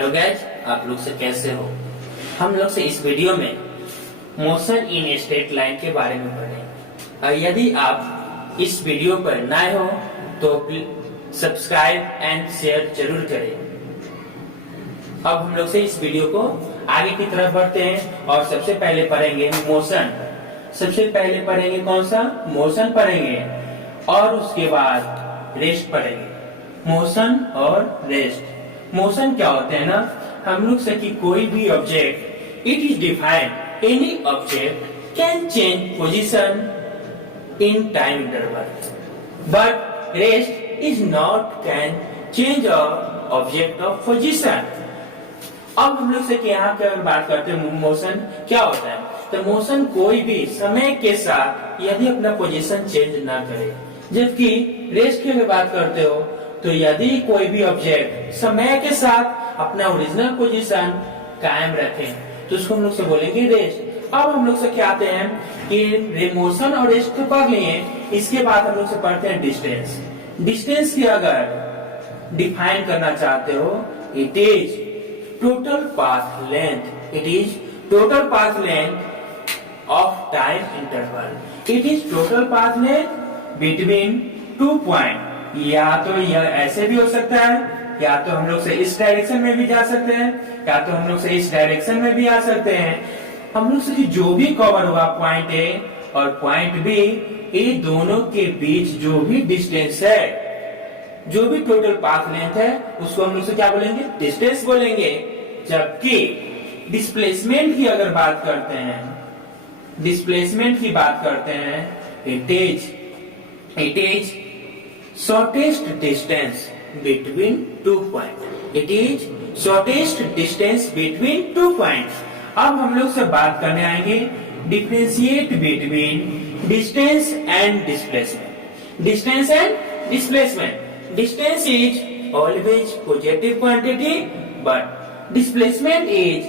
Hello guys, आप लोग से कैसे हो। हम लोग से इस वीडियो में मोशन इन स्ट्रेट लाइन के बारे में पढ़ेंगे। और यदि आप इस वीडियो पर नए हो तो सब्सक्राइब एंड शेयर जरूर करें। अब हम लोग से इस वीडियो को आगे की तरफ बढ़ते हैं और सबसे पहले पढ़ेंगे मोशन। सबसे पहले पढ़ेंगे कौन सा? मोशन पढ़ेंगे और उसके बाद रेस्ट पढ़ेंगे। मोशन और रेस्ट। मोशन क्या होते हैं ना, हम लोग से कि कोई भी object, it is defined any object can change position in time interval but rest is not can change object of position. अब हम लोग से कि यहाँ पे अगर बात करते हैं मोशन क्या होता है, तो मोशन कोई भी समय के साथ यदि अपना पोजीशन चेंज ना करे, जबकि रेस्ट की अगर बात करते हो तो यदि कोई भी ऑब्जेक्ट समय के साथ अपना ओरिजिनल पोजीशन कायम रखे तो उसको हम लोग से बोलेंगे रेस्ट। अब हम लोग से क्या आते हैं कि मोशन और रेस्ट तो पढ़ लिए, इसके बाद हम लोग से पढ़ते हैं डिस्टेंस। डिस्टेंस की अगर डिफाइन करना चाहते हो, it is total path length. It is total path length of time interval. It is total path length between 2 point. या तो यह ऐसे भी हो सकता है, या तो हम लोग से इस डायरेक्शन में भी जा सकते हैं, या तो हम लोग से इस डायरेक्शन में भी आ सकते हैं। हम लोग से जो भी कवर हुआ पॉइंट ए और पॉइंट बी, ये दोनों के बीच जो भी डिस्टेंस है, जो भी टोटल पाथ लेंथ है, उसको हम लोग से क्या बोलेंगे? डिस्टेंस बोलेंगे। जबकि डिस्प्लेसमेंट की अगर बात करते हैं, डिस्प्लेसमेंट की बात करते हैं, it is shortest distance between 2 points. It is shortest distance between 2 points. अब हम लोग से बात करने आएंगे differentiate between distance and displacement. Distance and displacement. Distance is always positive quantity but displacement is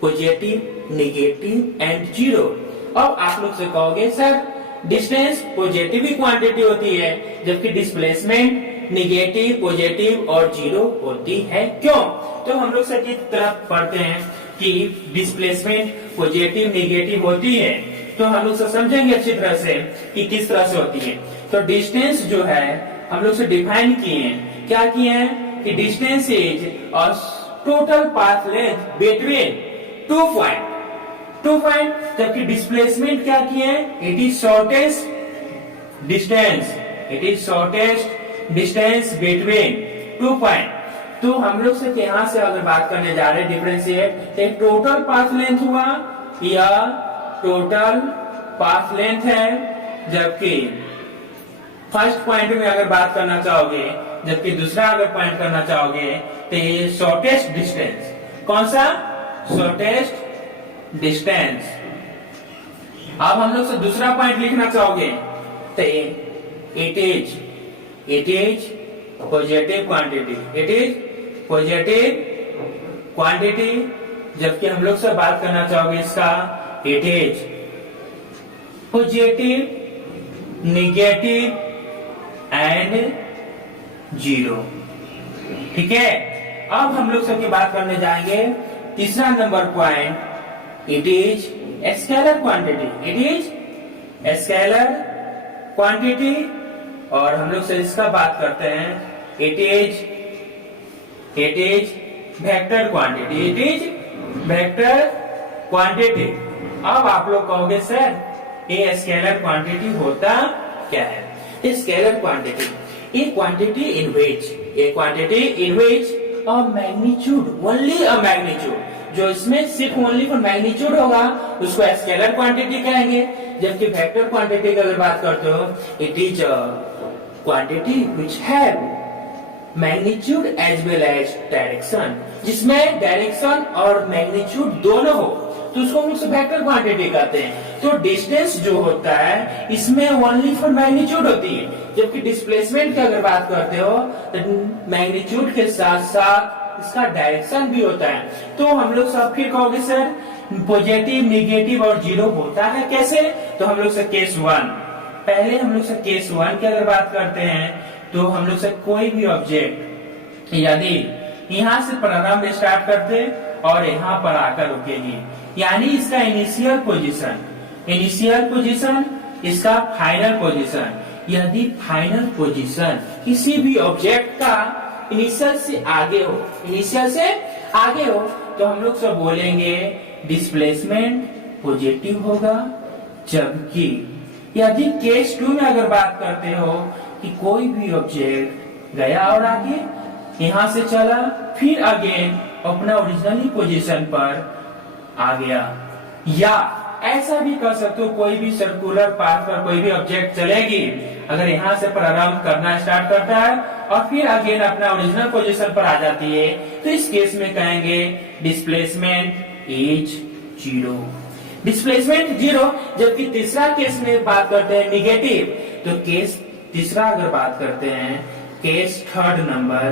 positive, negative and zero. अब आप लोग से कहोगे सर डिस्टेंस पॉजिटिव ही क्वांटिटी होती है, जबकि डिस्प्लेसमेंट निगेटिव, पॉजिटिव और जीरो होती है, क्यों? तो हम लोग सर की तरफ पढ़ते हैं कि डिस्प्लेसमेंट पॉजिटिव निगेटिव होती है, तो हम लोग से समझेंगे अच्छी तरह से कि किस तरह से होती है। तो डिस्टेंस जो है हम लोग से डिफाइन किए हैं, क्या किए हैं कि distance is total path length between 2 point. जबकि डिस्प्लेसमेंट क्या किए हैं? It is shortest distance. It is shortest distance between 2 point. तो हम लोग से यहां से अगर बात करने जा रहे हैं डिफरेंशिएट, तो टोटल पाथ लेंथ हुआ या टोटल पाथ लेंथ है, जबकि फर्स्ट पॉइंट में अगर बात करना चाहोगे, जबकि दूसरा अगर पॉइंट करना चाहोगे तो ये शॉर्टेस्ट डिस्टेंस। कौन सा? Shortest distance. अब हम लोग से दूसरा पॉइंट लिखना चाहोगे तो it is positive quantity. It is positive quantity. जबकि हम लोग से बात करना चाहोगे इसका, it is positive, negative and zero. ठीक है। अब हम लोग सबकी बात करने जाएंगे तीसरा number point, it is scalar quantity. It is scalar quantity. और हम लोग से इसका बात करते हैं, it is vector quantity. It is vector quantity. अब आप लोग कहोगे सर ये स्केलर क्वांटिटी होता क्या है? Scalar quantity A quantity in which a magnitude, only a magnitude, जो इसमें सिर्फ ओनली फॉर मैग्नीट्यूड होगा उसको स्केलर क्वांटिटी कहेंगे। जबकि वेक्टर क्वांटिटी की अगर बात करते हो, it is quantity which have magnitude as well as direction, जिसमें डायरेक्शन और मैग्नीट्यूड दोनों हो, तो उसको हम लोग वेक्टर क्वांटिटी कहते हैं। तो डिस्टेंस जो होता है इसमें ओनली फॉर मैग्नीट्यूड होती है, जबकि डिस्प्लेसमेंट की अगर बात करते हो तो मैग्नीट्यूड के साथ साथ इसका डायरेक्शन भी होता है। तो हम लोग सब फिर कहोगे सर पॉजिटिव, नेगेटिव और जीरो होता है कैसे? तो हम लोग से केस 1, पहले हम लोग से केस 1 की अगर बात करते हैं तो हम लोग से कोई भी ऑब्जेक्ट यदि यहाँ से प्रारंभ स्टार्ट करते और यहाँ पर आकर रुकेगी, यानी इसका इनिशियल पोजीशन इसका फाइनल पोजीशन। यदि फाइनल पोजीशन किसी भी ऑब्जेक्ट का इनिशियल से आगे हो तो हम लोग सब बोलेंगे डिस्प्लेसमेंट पॉजिटिव होगा। जबकि यदि केस 2 में अगर बात करते हो कि कोई भी ऑब्जेक्ट गया और आगे यहां से चला, फिर अगेन अपना ओरिजिनली पोजीशन पर आ गया, या ऐसा भी कर सकते हो कोई भी सर्कुलर पाथ पर कोई भी ऑब्जेक्ट चलेगी, अगर यहाँ से प्रारंभ करना स्टार्ट करता है और फिर अगेन अपना ओरिजिनल पोजीशन पर आ जाती है, तो इस केस में कहेंगे डिस्प्लेसमेंट इज 0, डिस्प्लेसमेंट 0। जबकि तीसरा केस में बात करते हैं निगेटिव, तो केस तीसरा अगर बात करते हैं केस थर्ड नंबर,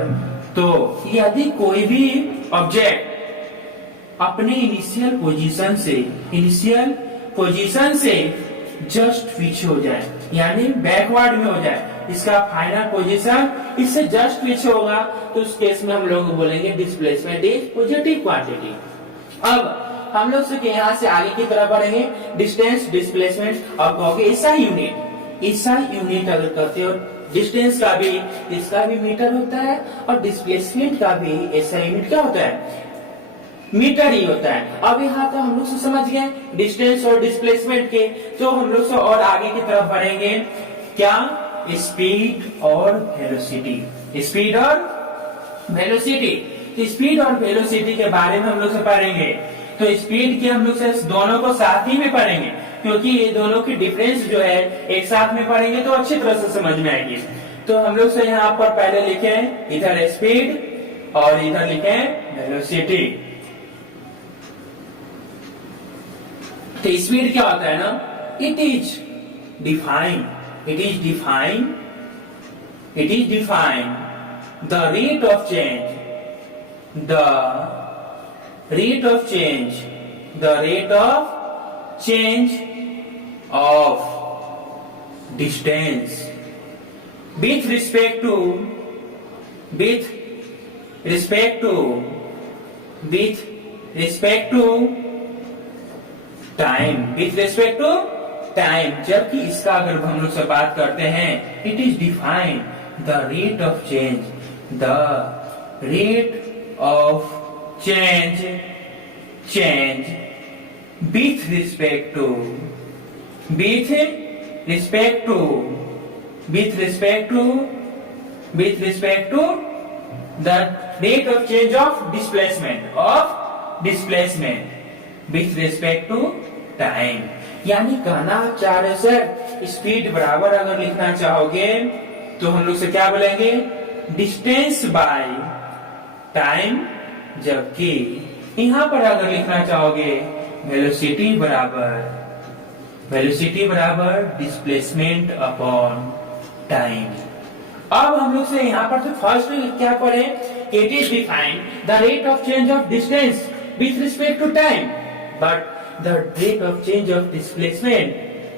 तो यदि कोई भी ऑब्जेक्ट अपने इनिशियल पोजीशन से जस्ट पीछे हो जाए, यानी बैकवर्ड में हो जाए, इसका फाइनल पोजीशन इससे जस्ट पीछे होगा, तो उस केस में हम लोग बोलेंगे डिस्प्लेसमेंट इज पॉजिटिव क्वांटिटी। अब हम लोग से यहाँ से आगे की तरफ बढ़ेंगे, डिस्टेंस डिस्प्लेसमेंट और कहोगे एसआई यूनिट अगर करते हो, डिस्टेंस का भी इसका भी मीटर होता है और डिस्प्लेसमेंट का भी एसआई यूनिट क्या होता है, मीटर ही होता है। अब यहाँ तो हम लोग से समझ गए डिस्टेंस और डिस्प्लेसमेंट के, तो हम लोग से और आगे की तरफ बढ़ेंगे, क्या स्पीड और वेलोसिटी। स्पीड और वेलोसिटी के बारे में हम लोग से पढ़ेंगे। तो स्पीड के हम लोग से दोनों को साथ ही में पढ़ेंगे, क्योंकि ये दोनों की डिफरेंस जो है एक साथ में पढ़ेंगे तो अच्छी तरह से समझ में आएगी। तो हम लोग से यहाँ पर पहले लिखे इधर स्पीड और इधर लिखे वेलोसिटी। तो स्पीड क्या होता है ना, it is define the rate of change of distance with respect to time. जबकि इसका अगर हम लोग से बात करते हैं, it is defined the rate of change with respect to the rate of change of displacement with respect to time। यानी कहना चाह रहे सर स्पीड बराबर अगर लिखना चाहोगे तो हम लोग से क्या बोलेंगे डिस्टेंस बाय टाइम, जबकि यहाँ पर अगर लिखना चाहोगे वेलोसिटी बराबर डिस्प्लेसमेंट अपॉन टाइम। अब हम लोग से यहाँ पर तो फर्स्ट क्या पढ़े, it is defined the rate of change of distance with respect to time, but the rate of change of displacement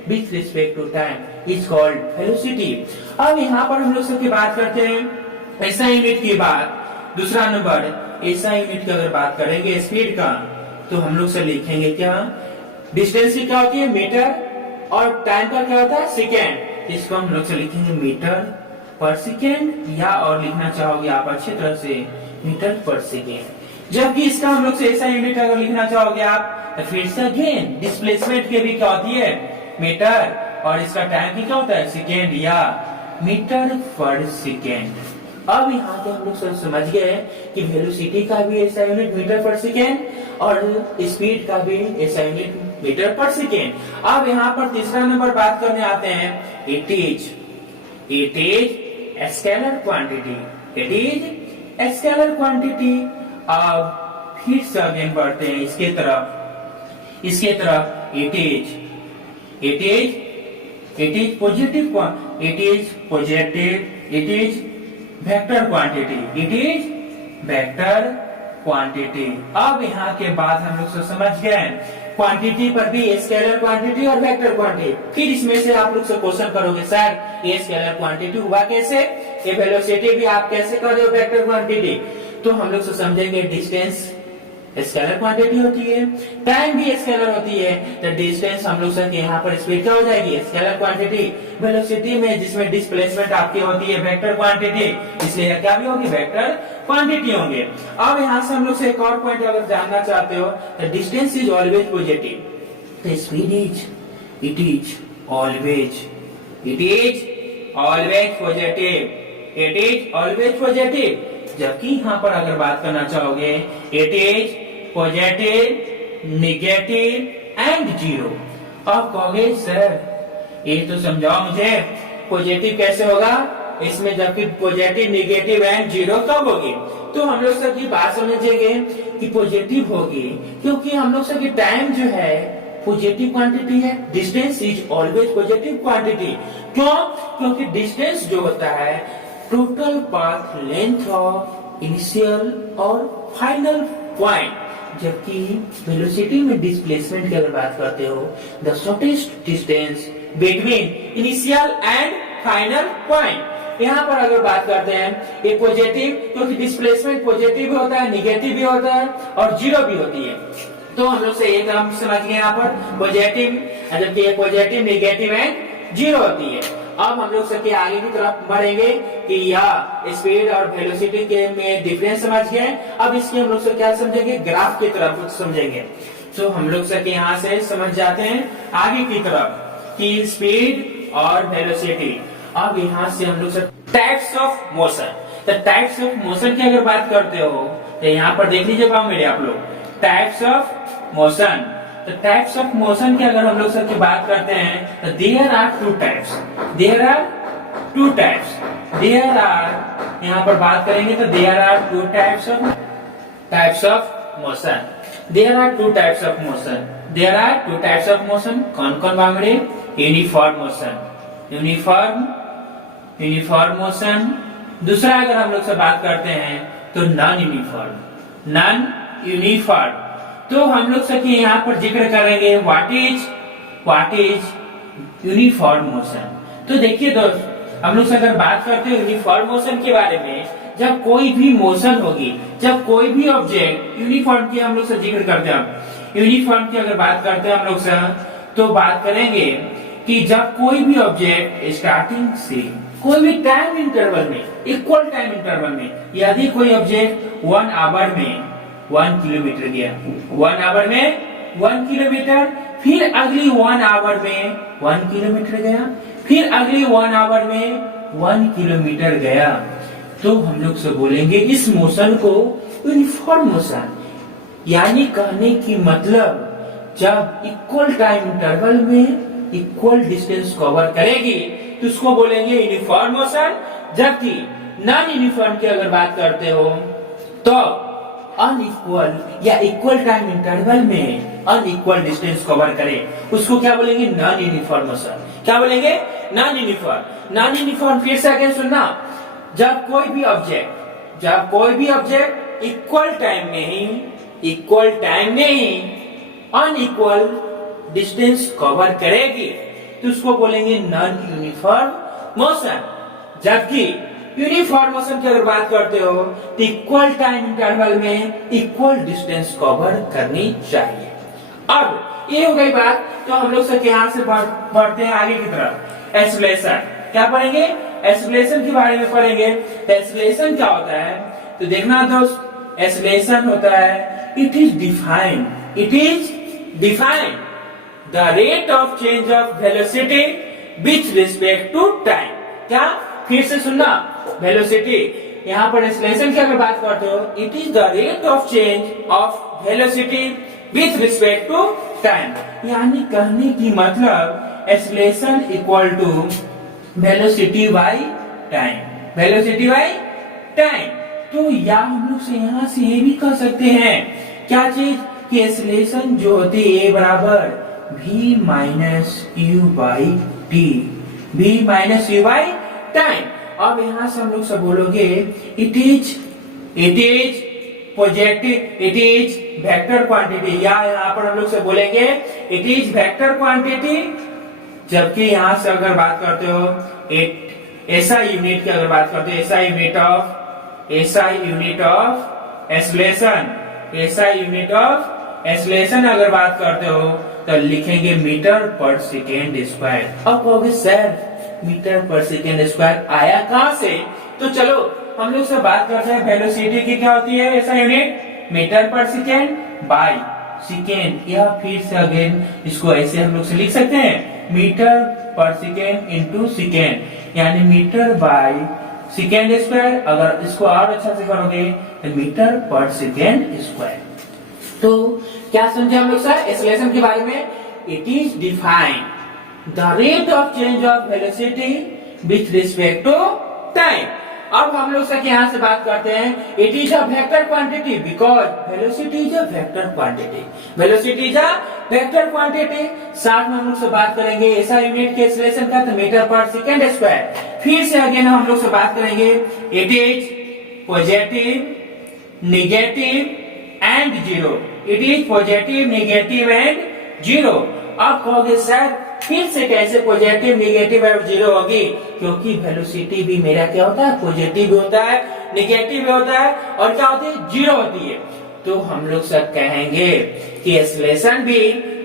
with respect to time is called velocity. अब यहाँ पर हम लोग सबकी बात करते हैं ऐसा यूनिट की बात, दूसरा नंबर ऐसा यूनिट की अगर बात करेंगे स्पीड का, तो हम लोग से लिखेंगे क्या, डिस्टेंस की क्या होती है मीटर और टाइम का क्या होता है सेकेंड। इसको हम लोग से लिखेंगे मीटर पर सेकेंड, या और लिखना चाहोगे आप अच्छी तरह से मीटर पर सेकेंड। जबकि इसका हम लोग से ऐसा यूनिट अगर लिखना चाहोगे आप, तो फिर से अगेन डिस्प्लेसमेंट के भी क्या होती है मीटर, और इसका टाइम भी क्या होता है सेकेंड या मीटर पर सेकेंड। अब यहाँ पे हम लोग सब समझ गए कि वेलोसिटी का भी ऐसा यूनिट मीटर पर सेकेंड और स्पीड का भी ऐसा यूनिट मीटर पर सेकेंड। अब यहाँ पर तीसरा नंबर बात करने आते हैं, इट इज स्केलर क्वांटिटी। अब फिर से अगेन बढ़ते हैं इसके तरफ, इट इज वेक्टर क्वांटिटी। अब यहाँ के बाद हम लोग से समझ गए क्वांटिटी पर भी स्केलर क्वांटिटी और वेक्टर क्वांटिटी। फिर इसमें से आप लोग से क्वेश्चन करोगे सर ये स्केलर क्वांटिटी हुआ कैसे, ये वेलोसिटी भी आप कैसे कर रहे हो वेक्टर क्वांटिटी। तो हम लोग से समझेंगे डिस्टेंस स्केलर क्वांटिटी होती है, टाइम भी स्केलर होती है। तो डिस्टेंस हम लोग से यहाँ पर स्पीड क्या हो जाएगी, स्केलर क्वांटिटी। वेलोसिटी में जिसमें डिस्प्लेसमेंट आपकी होती है वेक्टर क्वांटिटी, इसलिए क्या भी होगी, वेक्टर क्वांटिटी होंगे। अब यहाँ से हम लोग से एक और पॉइंट अगर जानना चाहते हो, तो डिस्टेंस इज ऑलवेज पॉजिटिव, तो स्पीड इज ऑलवेज पॉजिटिव। जबकि यहाँ पर अगर बात करना चाहोगे, it is positive, negative and zero. आप कहोगे सर ये तो समझाओ मुझे, पॉजिटिव कैसे होगा इसमें, जबकि पॉजिटिव, नेगेटिव एंड जीरो कब होगी। तो हम लोग सबकी बात समझेंगे कि पॉजिटिव होगी, क्योंकि हम लोग सबकी टाइम जो है पॉजिटिव क्वांटिटी है, distance is always positive quantity. क्यों? क्योंकि डिस्टेंस जो होता है total path length of initial और फाइनल पॉइंट, जबकि वेलोसिटी में डिस्प्लेसमेंट की अगर बात करते हो, the shortest distance between initial and final point. यहाँ पर अगर बात करते हैं ये पॉजिटिव, क्योंकि डिस्प्लेसमेंट पॉजिटिव भी होता है, निगेटिव भी होता है और जीरो भी होती है। तो हम लोग से एक हम समझ गए यहाँ पर पॉजिटिव, जबकि ये पॉजिटिव, निगेटिव एंड जीरो होती है। अब हम लोग सबके आगे की तरफ बढ़ेंगे कि यह स्पीड और वेलोसिटी के में डिफरेंस समझ गए। अब इसके हम लोग से क्या समझेंगे, ग्राफ की तरफ समझेंगे। तो हम लोग सबके यहाँ से समझ जाते हैं आगे की तरफ कि स्पीड और वेलोसिटी। अब यहाँ से हम लोग सब टाइप्स ऑफ मोशन, तो टाइप्स ऑफ मोशन की अगर बात करते हो तो यहाँ पर देख लीजिए मेरे आप लोग, टाइप्स ऑफ मोशन। तो टाइप्स ऑफ मोशन की अगर हम लोग सबकी बात करते हैं तो देयर आर टू टाइप्स, यहाँ पर बात करेंगे तो there are two types of motion. कौन कौन बांगड़े, यूनिफॉर्म मोशन। दूसरा अगर हम लोग से बात करते हैं तो नॉन यूनिफॉर्म। तो हम लोग सबके यहाँ पर जिक्र करेंगे व्हाट इज यूनिफॉर्म मोशन। तो देखिए दोस्त, हम लोग से अगर बात करते हैं यूनिफॉर्म मोशन के बारे में, जब कोई भी मोशन होगी, जब कोई भी ऑब्जेक्ट यूनिफॉर्म की हम लोग से जिक्र करते हैं, यूनिफॉर्म की अगर बात करते हैं हम लोग से, तो बात करेंगे कि जब कोई भी ऑब्जेक्ट स्टार्टिंग से कोई भी टाइम इंटरवल में, इक्वल टाइम इंटरवल में, यदि कोई ऑब्जेक्ट 1 आवर में 1 किलोमीटर गया, 1 आवर में 1 किलोमीटर, फिर अगली 1 आवर में 1 किलोमीटर गया, फिर अगली 1 आवर में 1 किलोमीटर गया, तो हम लोग से बोलेंगे इस मोशन को यूनिफॉर्म मोशन। यानी कहने की मतलब जब इक्वल टाइम इंटरवल में इक्वल डिस्टेंस कवर करेगी तो उसको बोलेंगे यूनिफॉर्म मोशन। जबकि नॉन यूनिफॉर्म की अगर बात करते हो तो अनइक्वल या इक्वल टाइम इंटरवल में अनइक्वल डिस्टेंस कवर करे, उसको क्या बोलेंगे, नॉन यूनिफॉर्म मोशन। क्या बोलेंगे, नॉन यूनिफॉर्म। फिर से अगेन सुनना, जब कोई भी ऑब्जेक्ट इक्वल टाइम में ही अनइक्वल डिस्टेंस कवर करेगी तो उसको बोलेंगे नॉन यूनिफॉर्म मोशन। जबकि यूनिफॉर्म मोशन की अगर बात करते हो तो इक्वल टाइम इंटरवल में इक्वल डिस्टेंस कवर करनी चाहिए। अब ये हो गई बात, तो हम लोग सब यहाँ से बढ़ते हैं आगे की तरफ। एक्सेलरेशन क्या पढ़ेंगे, एक्सेलरेशन के बारे में पढ़ेंगे। तो एक्सेलरेशन क्या होता है, तो देखना दोस्त, एक्सेलरेशन होता है it is defined the rate of change of velocity with respect to time. क्या, फिर से सुनना, वेलोसिटी, यहाँ पर एक्सेलरेशन की अगर बात करते हो, it is the rate of change of velocity with respect to time. यानी कहने की मतलब acceleration equal to velocity by time. तो या हम लोग से यहाँ से ये भी कह सकते हैं क्या चीज, कि एक्सेलरेशन जो होती है बराबर v minus u by time. अब यहाँ से हम लोग सब बोलोगे इट इज वेक्टर क्वांटिटी, या यहाँ पर हम लोग से बोलेंगे इट इज वेक्टर क्वांटिटी। जबकि यहाँ से अगर बात करते हो ऐसा यूनिट की अगर बात करते हो, ऐसा unit of acceleration, SI unit of acceleration अगर बात करते हो तो लिखेंगे मीटर पर सेकेंड स्क्वायर। अब कहोगे सर मीटर पर सेकेंड स्क्वायर आया कहां से? तो चलो हम लोग से बात करते हैं वेलोसिटी की क्या होती है ऐसा यूनिट, मीटर पर सेकेंड बाय सेकेंड, या फिर से अगेन इसको ऐसे हम लोग से लिख सकते हैं मीटर पर सेकेंड इंटू सेकेंड, यानी मीटर बाय सेकेंड स्क्वायर। अगर इसको और अच्छा से करोगे तो मीटर पर सेकेंड स्क्वायर। तो क्या समझे हम लोग सर एक्सेलरेशन के बारे में? It is defined the rate of change of velocity with respect to time. अब हम लोग सर यहाँ से बात करते हैं it is a vector quantity because velocity is a vector quantity, velocity is a vector quantity. साथ में हम लोग से बात करेंगे ऐसा यूनिट के एक्सेलरेशन का तो मीटर पर सेकेंड स्क्वायर। फिर से अगेन हम लोग से बात करेंगे it is positive, negative and zero, it is positive, negative and zero. अब कहोगे सर फिर से कैसे पॉजिटिव, नेगेटिव और जीरो होगी? क्योंकि वेलोसिटी भी मेरा क्या होता है, पॉजिटिव भी होता है, नेगेटिव भी होता है और क्या होती है, जीरो होती है। तो हम लोग सब कहेंगे कि एक्सेलरेशन भी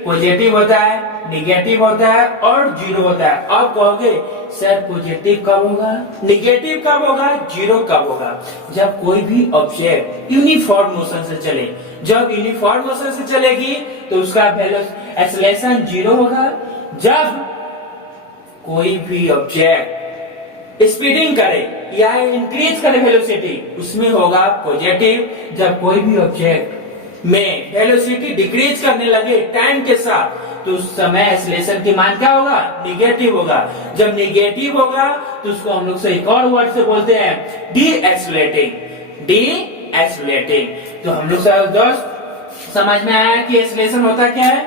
पॉजिटिव होता है, नेगेटिव होता है और जीरो होता है। अब कहोगे सर पॉजिटिव कब होगा, नेगेटिव कब होगा, जीरो कब होगा? जब कोई भी ऑब्जेक्ट यूनिफॉर्म मोशन से चले। जब यूनिफॉर्म मोशन से चलेगी तो उसका एक्सेलरेशन जीरो होगा। जब कोई भी ऑब्जेक्ट स्पीडिंग करे या इंक्रीज करे वेलोसिटी उसमें होगा पॉजिटिव। जब कोई भी ऑब्जेक्ट में वेलोसिटी डिक्रीज करने लगे टाइम के साथ तो उस समय एक्सेलरेशन की मान क्या होगा, निगेटिव होगा। जब निगेटिव होगा तो उसको हम लोग से एक और वर्ड से बोलते हैं डी एक्सेलरेटिंग, डी एक्सेलरेटिंग। तो हम लोग दोस्त समझ में आया कि एक्सेलरेशन होता क्या है?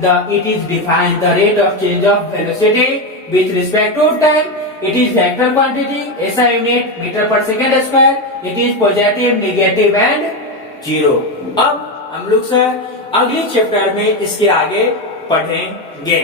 It is defined the rate of change of velocity with respect to time. It is vector quantity, SI unit meter per second square. It is positive, negative and zero. अब हम लोग सर अगले chapter में इसके आगे पढ़ेंगे।